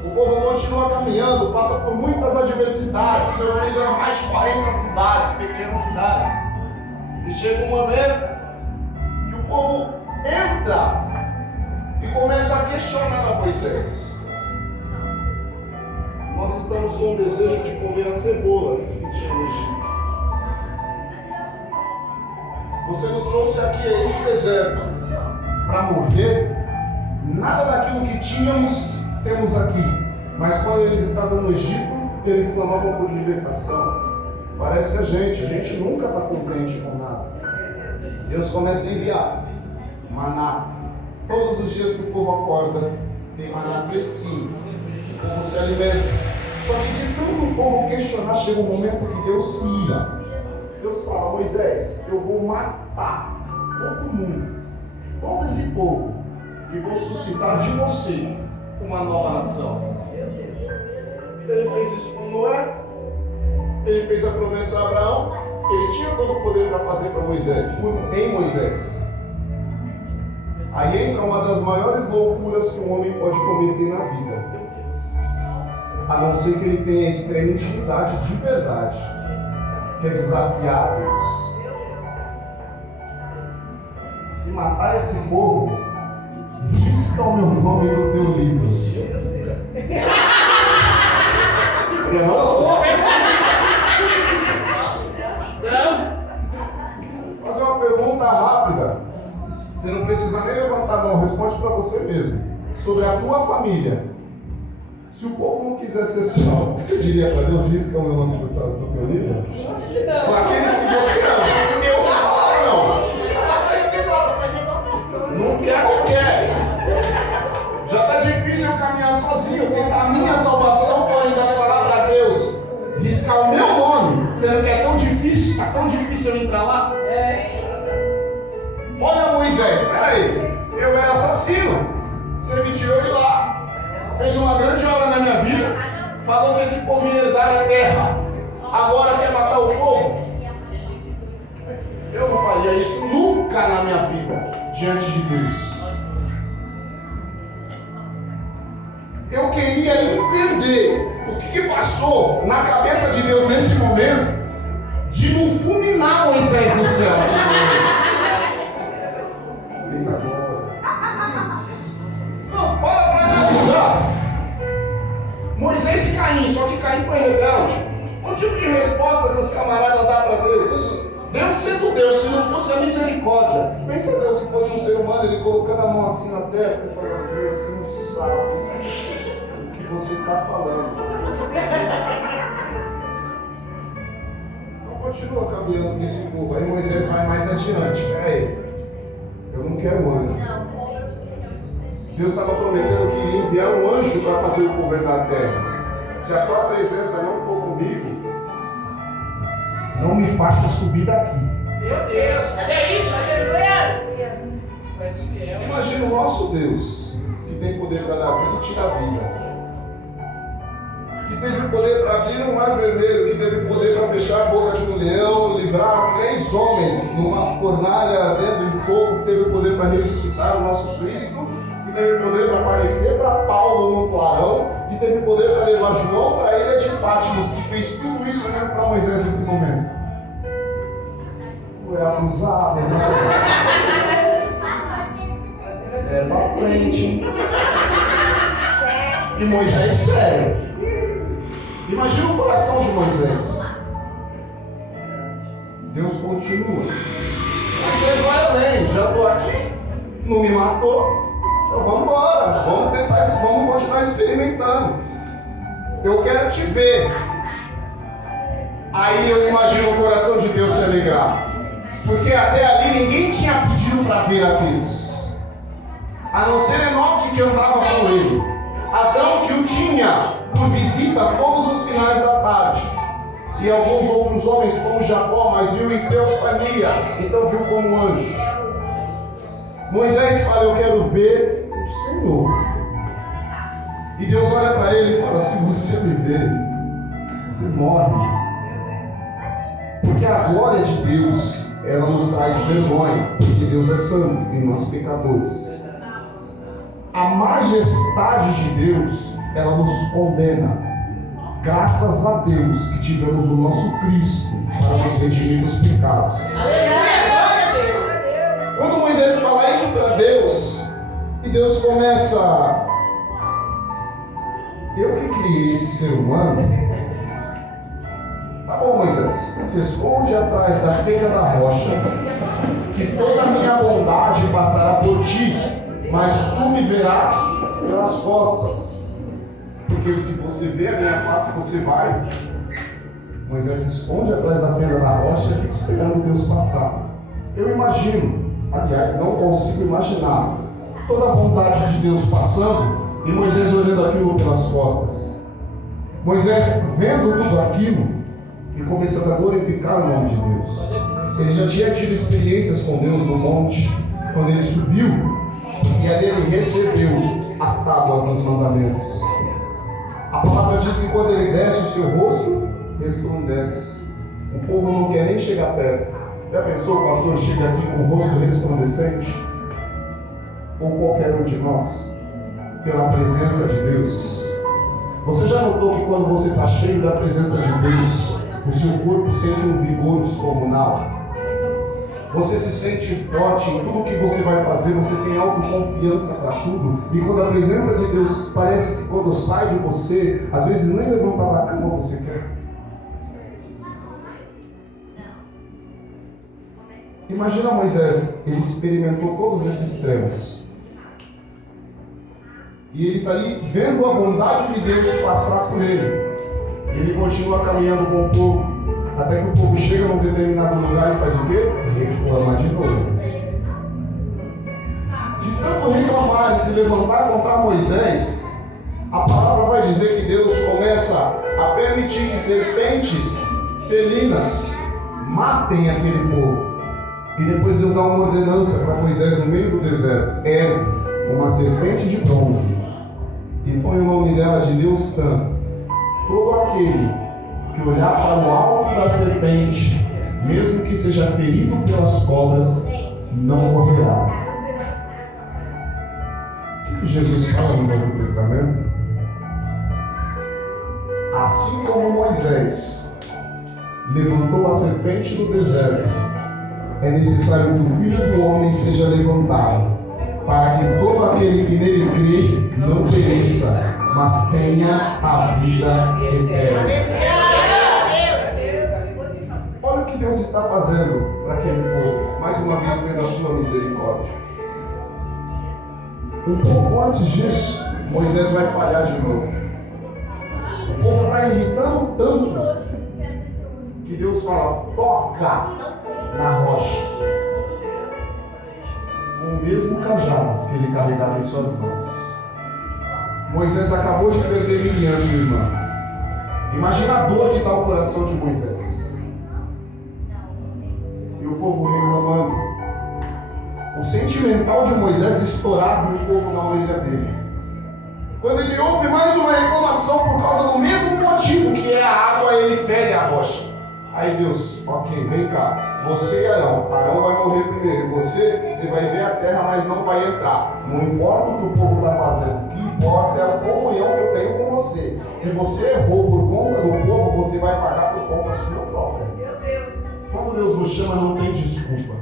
O povo continua caminhando, passa por muitas adversidades. Se eu não me engano, mais de 40 cidades, pequenas cidades. E chega um momento que o povo entra e começa a questionar a Moisés. Nós estamos com o desejo de comer as cebolas que tinha no Egito. Você nos trouxe aqui a esse deserto para morrer. Nada daquilo que temos aqui. Mas quando eles estavam no Egito, eles clamavam por libertação. Parece a gente nunca está contente com nada. Deus começa a enviar maná. Todos os dias que o povo acorda, tem maná fresquinho. O povo se alimenta. Só que de tanto o povo questionar, chega um momento que Deus ira. Deus fala: Moisés, eu vou matar todo mundo, todo esse povo, e vou suscitar de você uma nova nação. Ele fez isso com Noé, ele fez a promessa a Abraão, ele tinha todo o poder para fazer para Moisés, em Moisés. Aí entra uma das maiores loucuras que um homem pode cometer na vida, a não ser que ele tenha extrema intimidade de verdade, que é desafiar Deus. se matar esse povo, risca o meu nome no teu livro. Vou fazer uma pergunta rápida. Você não precisa nem levantar a mão, responde para você mesmo. Sobre a tua família. Se o povo não quisesse ser salvo, você diria para Deus, risca o meu nome do teu livro? Para aqueles que você ama. Eu não faço, não. Não quer. Já está difícil eu caminhar sozinho. Tentar a minha salvação para ainda falar para Deus. Riscar o meu nome. Sendo que é tão difícil, está tão difícil eu entrar lá? Olha Moisés, espera aí. Eu era assassino. Você me tirou de lá. Fez uma grande obra na minha vida. Falou que esse povo ia herdar a terra. Agora quer matar o povo? Eu não faria isso nunca na minha vida diante de Deus. Eu queria entender o que passou na cabeça de Deus nesse momento de não fulminar Moisés no céu. Não, para analisar. Moisés e Caim, só que Caim foi rebelde. Qual tipo de resposta que os camaradas dão para Deus? Deus sendo Deus, se não fosse a misericórdia. Pensa Deus se fosse um ser humano, ele colocando a mão assim na testa e falando, Deus, você não sabe o que você está falando. Então continua caminhando com esse povo. Aí Moisés vai mais adiante. Peraí, eu não quero anjo. Deus estava prometendo que iria enviar um anjo para fazer o povo herdar a terra. Se a tua presença não for comigo, não me faça subir daqui. Meu Deus, é isso, aleluia. Imagina o nosso Deus, que tem poder para dar vida e tirar vida. Que teve poder para abrir um mar vermelho, que teve poder para fechar a boca de um leão, livrar 3 homens numa fornalha dentro de fogo, que teve poder para ressuscitar o nosso Cristo, que teve poder para aparecer para Paulo no clarão, que teve poder para levar João para a ilha de Patmos, que fez tudo isso olhando para Moisés nesse momento. Tu é abusado, né? Você é pra frente, hein? E Moisés sério. Imagina o coração de Moisés. Deus continua. Moisés vai além. Já estou aqui, não me matou. Então vamos embora, vamos continuar experimentando. Eu quero te ver. Aí eu imagino o coração de Deus se alegrar. Porque até ali ninguém tinha pedido para ver a Deus. A não ser Enoque que andava com ele. Adão que o tinha por visita todos os finais da tarde. E alguns outros homens como Jacó, mas viu em teofania, então viu como anjo. Moisés fala, eu quero ver o Senhor. E Deus olha para ele e fala, se você me ver, você morre. Porque a glória de Deus, ela nos traz vergonha, porque Deus é santo e nós pecadores. A majestade de Deus, ela nos condena. Graças a Deus que tivemos o nosso Cristo para nos redimir dos pecados. Quando Moisés fala isso para Deus, e Deus começa, eu que criei esse ser humano. Tá bom, Moisés, se esconde atrás da fenda da rocha, que toda a minha bondade passará por ti, mas tu me verás pelas costas. Porque se você vê a minha face, você vai. Moisés se esconde atrás da fenda da rocha e fica esperando Deus passar. Eu imagino, aliás, não consigo imaginar, toda a bondade de Deus passando e Moisés olhando aquilo pelas costas. Moisés vendo tudo aquilo e começando a glorificar o nome de Deus. Ele já tinha tido experiências com Deus no monte, quando ele subiu e ali ele recebeu as tábuas dos mandamentos. A palavra diz que quando ele desce, o seu rosto resplandece. O povo não quer nem chegar perto. Já pensou, o pastor chega aqui com o rosto resplandecente? Ou qualquer um de nós, pela presença de Deus. Você já notou que quando você está cheio da presença de Deus, o seu corpo sente um vigor descomunal? Você se sente forte em tudo que você vai fazer, você tem autoconfiança para tudo. E quando a presença de Deus parece que quando sai de você, às vezes nem levantar da cama você quer. Imagina Moisés, ele experimentou todos esses extremos. E ele está ali vendo a bondade de Deus passar por ele. Ele continua caminhando com o povo. Até que o povo chega num determinado lugar e faz o quê? Reclama de novo. De tanto reclamar e se levantar contra Moisés, a palavra vai dizer que Deus começa a permitir que serpentes felinas matem aquele povo. E depois Deus dá uma ordenança para Moisés no meio do deserto. Ergue uma serpente de bronze e põe o nome dela de Neustã. Todo aquele que olhar para o alto da serpente, mesmo que seja ferido pelas cobras, não morrerá. O que Jesus fala no Novo Testamento? Assim como Moisés levantou a serpente no deserto, é necessário que o Filho do Homem seja levantado, para que todo aquele que nele crê não pereça, mas tenha a vida eterna. Olha o que Deus está fazendo para aquele povo, mais uma vez tendo a sua misericórdia. Um pouco antes disso, Moisés vai falhar de novo. O povo está irritando tanto que Deus fala: toca na rocha. Com o mesmo cajado que ele carregava em suas mãos. Moisés acabou de perder Miriam, sua irmã. Imagina a dor que está o coração de Moisés. E o povo reclamando. O sentimental de Moisés estourado e o povo na orelha dele. Quando ele ouve mais uma reclamação por causa do mesmo motivo que é a água, ele fere a rocha. Aí Deus, ok, vem cá, você e Arão vai morrer primeiro, você vai ver a terra, mas não vai entrar. Não importa o que o povo está fazendo, o que importa é a comunhão que eu tenho com você. Se você errou por conta do povo, você vai pagar por conta sua própria. Quando Deus nos chama, não tem desculpa.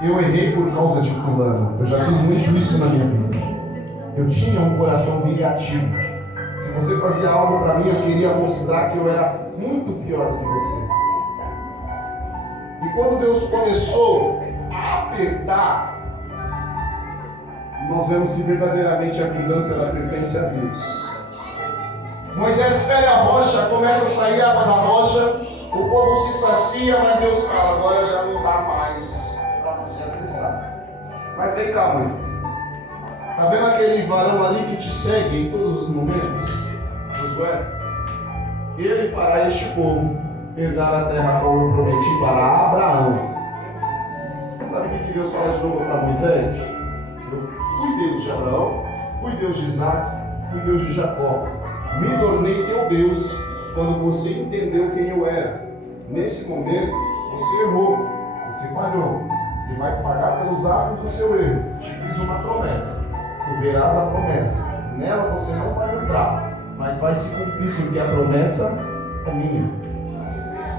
Eu errei por causa de fulano, eu já fiz muito isso na minha vida. Eu tinha um coração vingativo. Se você fazia algo para mim, eu queria mostrar que eu era muito pior do que você. E quando Deus começou a apertar, nós vemos que verdadeiramente a vingança ela pertence a Deus. Moisés fere a rocha, começa a sair água da rocha, o povo se sacia, mas Deus fala: agora já não dá mais para você acessar. Mas vem cá, Moisés. Está vendo aquele varão ali que te segue em todos os momentos? Josué? Ele fará este povo herdar a terra como eu prometi para Abraão. Sabe o que Deus fala de novo para Moisés? Eu fui Deus de Abraão, fui Deus de Isaac, fui Deus de Jacó. Me tornei teu Deus quando você entendeu quem eu era. Nesse momento, você errou, você falhou. Você vai pagar pelos atos do seu erro. Te fiz uma promessa. Tu verás a promessa. Nela você não vai entrar, mas vai se cumprir, porque a promessa é minha.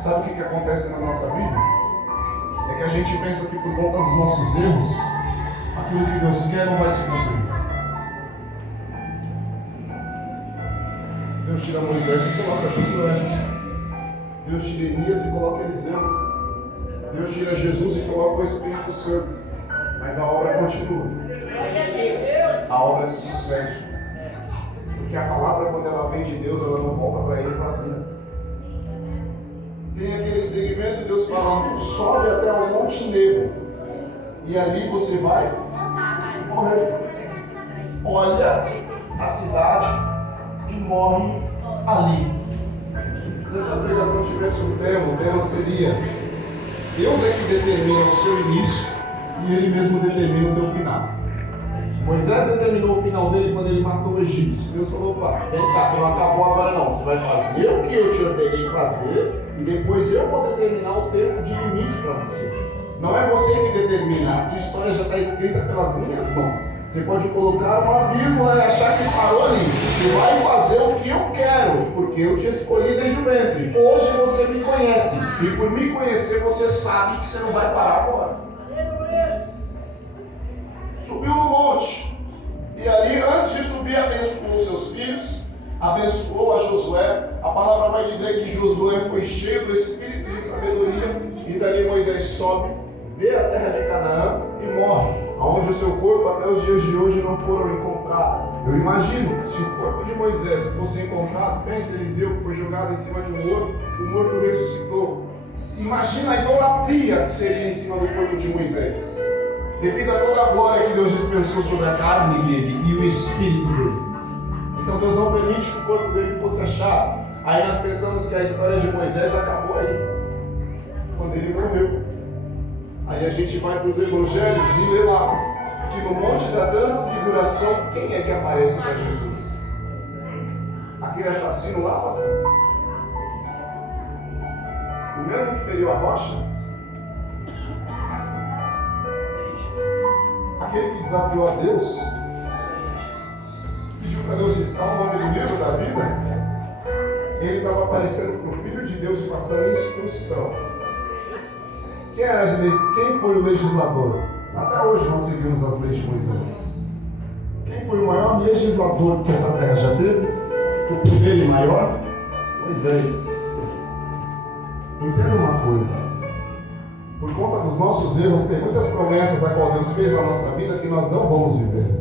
Sabe o que acontece na nossa vida? É que a gente pensa que por conta dos nossos erros, aquilo que Deus quer não vai se cumprir. Deus tira Moisés e coloca Josué. Deus tira Elias e coloca Eliseu. Deus tira Jesus e coloca o Espírito Santo. Mas a obra continua. A obra se sucede. Porque a palavra, quando ela vem de Deus, ela não volta para ele vazia. Tem aquele segmento e Deus fala: sobe até o Monte Nebo. E ali você vai morrer. Olha a cidade e morre ali. Se essa pregação tivesse um tema, o tema seria: Deus é que determina o seu início e Ele mesmo determina o teu final. Moisés determinou o final dele quando ele matou o egípcio. Deus falou: opa, vem cá, não acabou agora não. Você vai fazer o que eu te ordenei fazer e depois eu vou determinar o tempo de limite para você. Não é você que determina, a tua história já está escrita pelas minhas mãos. Você pode colocar uma vírgula e achar que parou ali. Você vai fazer o que eu quero, porque eu te escolhi desde o ventre. Hoje você me conhece, e por me conhecer você sabe que você não vai parar agora. Subiu no monte, e ali antes de subir abençoou os seus filhos, abençoou a Josué. A palavra vai dizer que Josué foi cheio do espírito de sabedoria, e dali Moisés sobe, vê a terra de Canaã e morre, onde o seu corpo até os dias de hoje não foram encontrados. Eu imagino que se o corpo de Moisés fosse encontrado, pensa Eliseu que foi jogado em cima de um morto, o morto ressuscitou. Imagina a idolatria que seria em cima do corpo de Moisés, devido a toda a glória que Deus dispensou sobre a carne dele e o espírito dele. Então Deus não permite que o corpo dele fosse achado. Aí nós pensamos que a história de Moisés acabou aí, quando ele morreu. Aí a gente vai para os evangelhos e lê lá que no Monte da Transfiguração, quem é que aparece para Jesus? Aquele assassino lá, pastor? O mesmo que feriu a rocha? Aquele que desafiou a Deus? Pediu para Deus riscar o nome do livro da vida? Ele estava aparecendo para o Filho de Deus e passando instrução. Quem foi o legislador? Até hoje nós seguimos as leis de Moisés. Quem foi o maior legislador que essa terra já teve? O primeiro e maior? Moisés. Entenda uma coisa. Por conta dos nossos erros, tem muitas promessas a qual Deus fez na nossa vida que nós não vamos viver.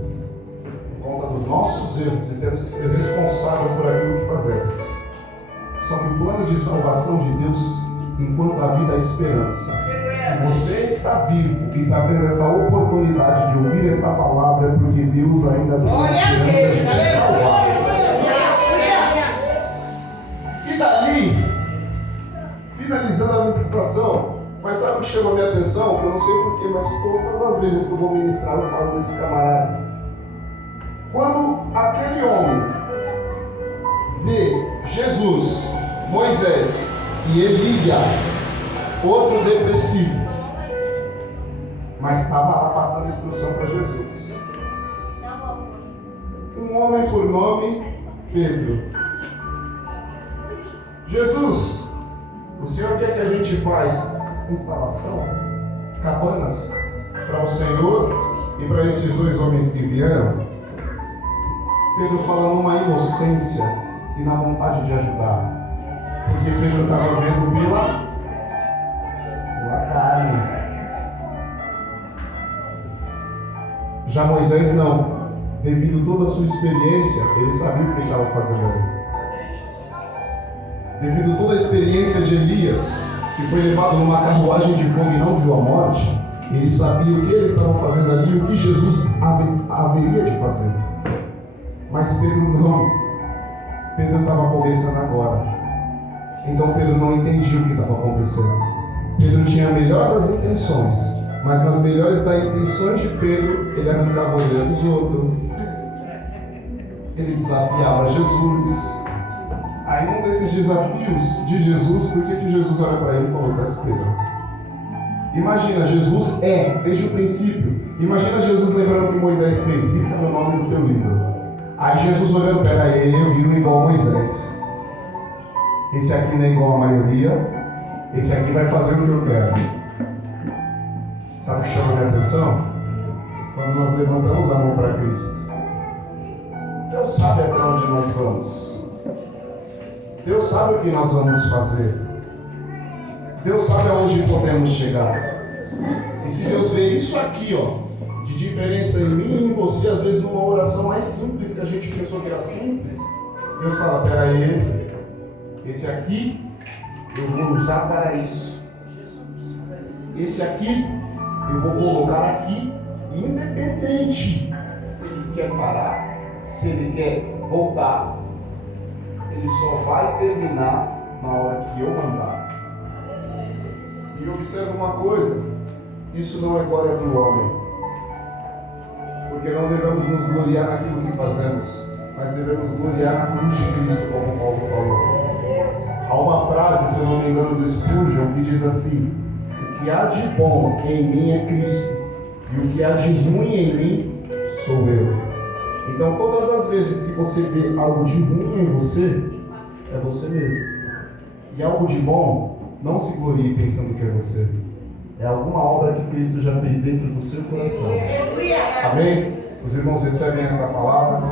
Por conta dos nossos erros, e temos que ser responsáveis por aquilo que fazemos. Sobre o plano de salvação de Deus, enquanto a vida há esperança. Se você está vivo e está tendo essa oportunidade de ouvir esta palavra, é porque Deus ainda tem esperança de te salvar. E dali, finalizando a ministração, mas sabe o que chama a minha atenção? Que eu não sei porquê, mas todas as vezes que eu vou ministrar eu falo desse camarada. Quando aquele homem vê Jesus, Moisés e Elias, outro depressivo, mas estava lá passando instrução para Jesus. Um homem por nome Pedro. Jesus, o Senhor quer que a gente faz instalação, cabanas para o Senhor e para esses dois homens que vieram? Pedro fala numa inocência e na vontade de ajudar. Porque Pedro estava vendo pela carne. Já Moisés não. Devido a toda a sua experiência, ele sabia o que ele estava fazendo ali. Devido a toda a experiência de Elias, que foi levado numa carruagem de fogo e não viu a morte, ele sabia o que eles estavam fazendo ali e o que Jesus haveria de fazer. Mas Pedro não. Pedro estava começando agora. Então Pedro não entendia o que estava acontecendo. Pedro tinha a melhor das intenções, mas nas melhores das intenções de Pedro, ele arrancava a orelha dos outros. Ele desafiava Jesus. Aí num desses desafios de Jesus, por que Jesus olha para ele e falou: Pedro, imagina, Jesus desde o princípio. Imagina Jesus lembrando o que Moisés fez: risca meu nome no teu livro. Aí Jesus olhando, peraí, eu viro igual a Moisés. Esse aqui não é igual a maioria. Esse aqui vai fazer o que eu quero. Sabe o que chama a minha atenção? Quando nós levantamos a mão para Cristo. Deus sabe até onde nós vamos. Deus sabe o que nós vamos fazer. Deus sabe aonde podemos chegar. E se Deus vê isso aqui, de diferença em mim e em você, às vezes numa oração mais simples que a gente pensou que era simples, Deus fala: peraí, esse aqui eu vou usar para isso. Esse aqui eu vou colocar aqui, independente se ele quer parar, se ele quer voltar. Ele só vai terminar na hora que eu mandar. E observa uma coisa: isso não é glória para o homem, porque não devemos nos gloriar naquilo que fazemos, mas devemos gloriar na cruz de Cristo, como Paulo falou. Há uma frase, se eu não me engano, do Spurgeon, que diz assim: o que há de bom em mim é Cristo, e o que há de ruim em mim sou eu. Então, todas as vezes que você vê algo de ruim em você, é você mesmo. E algo de bom, não se glorie pensando que é você. É alguma obra que Cristo já fez dentro do seu coração. Amém? Os irmãos recebem esta palavra?